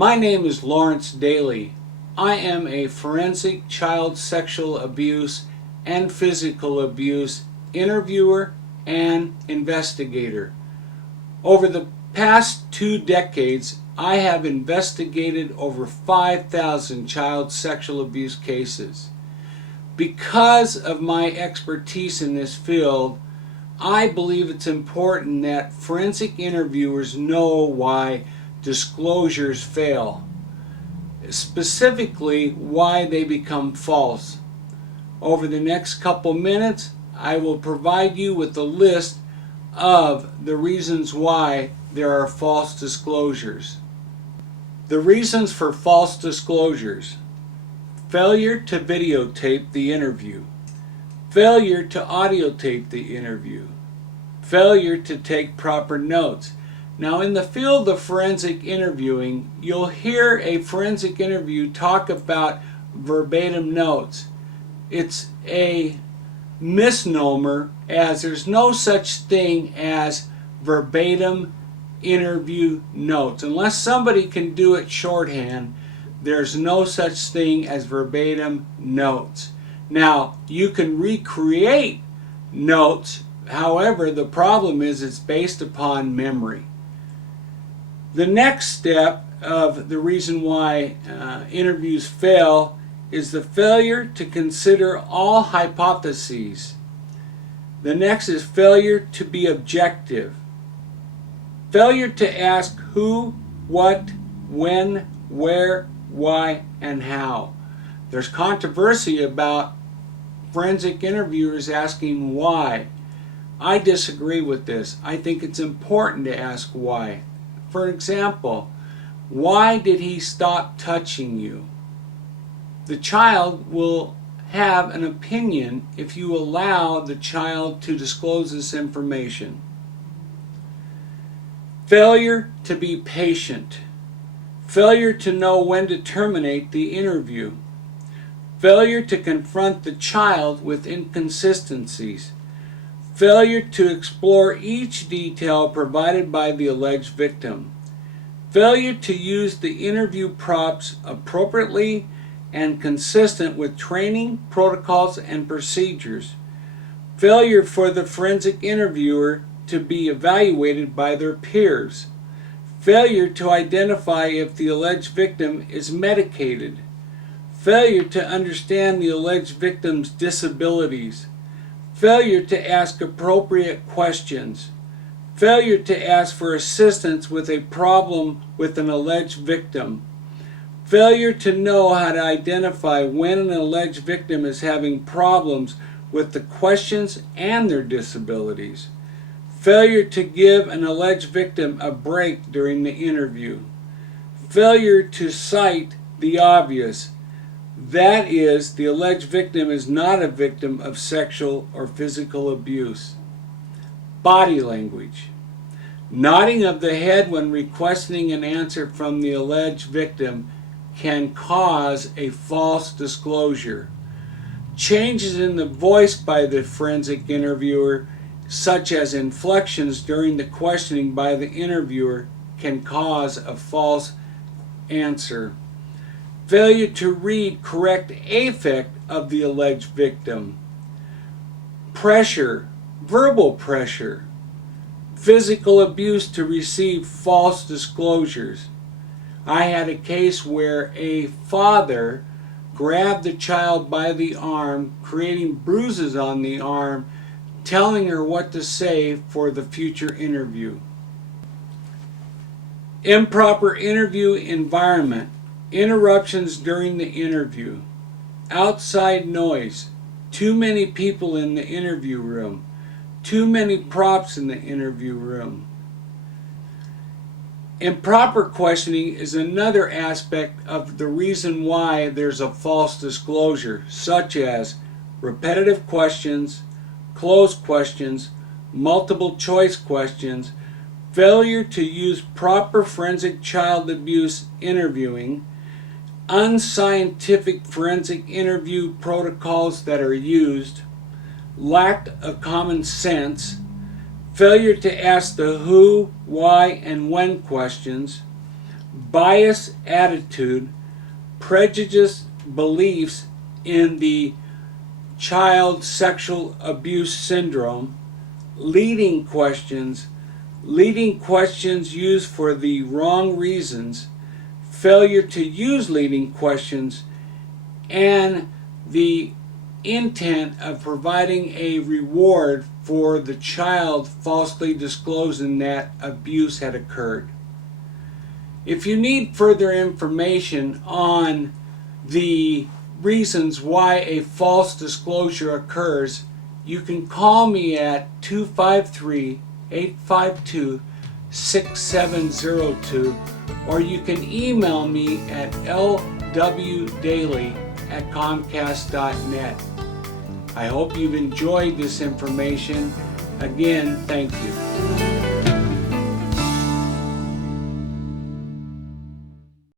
My name is Lawrence Daly. I am a forensic child sexual abuse and physical abuse interviewer and investigator. Over the past 2 decades, I have investigated over 5,000 child sexual abuse cases. Because of my expertise in this field, I believe it's important that forensic interviewers know why disclosures fail, specifically why they become false. Over the next couple minutes, I will provide you with a list of the reasons why there are false disclosures. The reasons for false disclosures: failure to videotape the interview, failure to audiotape the interview, failure to take proper notes. Now, in the field of forensic interviewing, you'll hear a forensic interview talk about verbatim notes. It's a misnomer, as there's no such thing as verbatim interview notes. Unless somebody can do it shorthand, there's no such thing as verbatim notes. Now, you can recreate notes, however, the problem is it's based upon memory. The next step of the reason why interviews fail is the failure to consider all hypotheses. The next is failure to be objective. Failure to ask who, what, when, where, why, and how. There's controversy about forensic interviewers asking why. I disagree with this. I think it's important to ask why. For example, why did he stop touching you? The child will have an opinion if you allow the child to disclose this information. Failure to be patient. Failure to know when to terminate the interview. Failure to confront the child with inconsistencies. Failure to explore each detail provided by the alleged victim. Failure to use the interview props appropriately and consistent with training, protocols, and procedures. Failure for the forensic interviewer to be evaluated by their peers. Failure to identify if the alleged victim is medicated. Failure to understand the alleged victim's disabilities. Failure to ask appropriate questions. Failure to ask for assistance with a problem with an alleged victim. Failure to know how to identify when an alleged victim is having problems with the questions and their disabilities. Failure to give an alleged victim a break during the interview. Failure to cite the obvious. That is, the alleged victim is not a victim of sexual or physical abuse. Body language. Nodding of the head when requesting an answer from the alleged victim can cause a false disclosure. Changes in the voice by the forensic interviewer, such as inflections during the questioning by the interviewer, can cause a false answer. Failure to read correct affect of the alleged victim. Pressure, verbal pressure. Physical abuse to receive false disclosures. I had a case where a father grabbed the child by the arm, creating bruises on the arm, telling her what to say for the future interview. Improper interview environment. Interruptions during the interview. Outside noise. Too many people in the interview room. Too many props in the interview room. Improper questioning is another aspect of the reason why there's a false disclosure, such as repetitive questions, closed questions, multiple choice questions, failure to use proper forensic child abuse interviewing, unscientific forensic interview protocols that are used, lack of common sense, failure to ask the who, why, and when questions, bias attitude, prejudiced beliefs in the child sexual abuse syndrome, leading questions used for the wrong reasons, failure to use leading questions, and the intent of providing a reward for the child falsely disclosing that abuse had occurred. If you need further information on the reasons why a false disclosure occurs, you can call me at 253-852-6702, or you can email me at lwdaly@comcast.net. I hope you've enjoyed this information. Again, thank you.